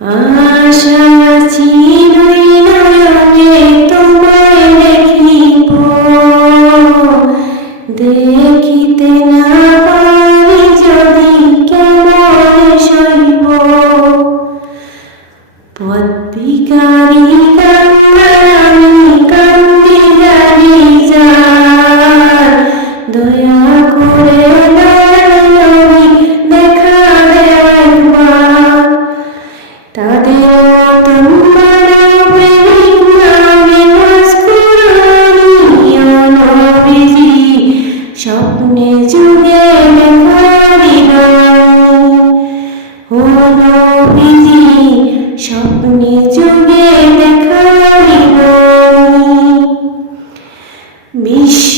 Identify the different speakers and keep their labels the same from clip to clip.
Speaker 1: আশা চিরই লাগে তোমায় দেখিব। দেখ স্বপ্নে যুগে ও নবীজি স্বপ্নে যুগে দেখাইব বিশ্ব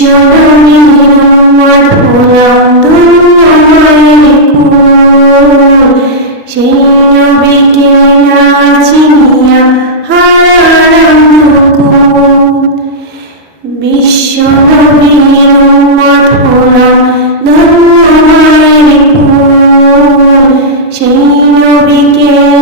Speaker 1: সেই নবীকে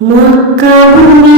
Speaker 1: മക്കഭൂമി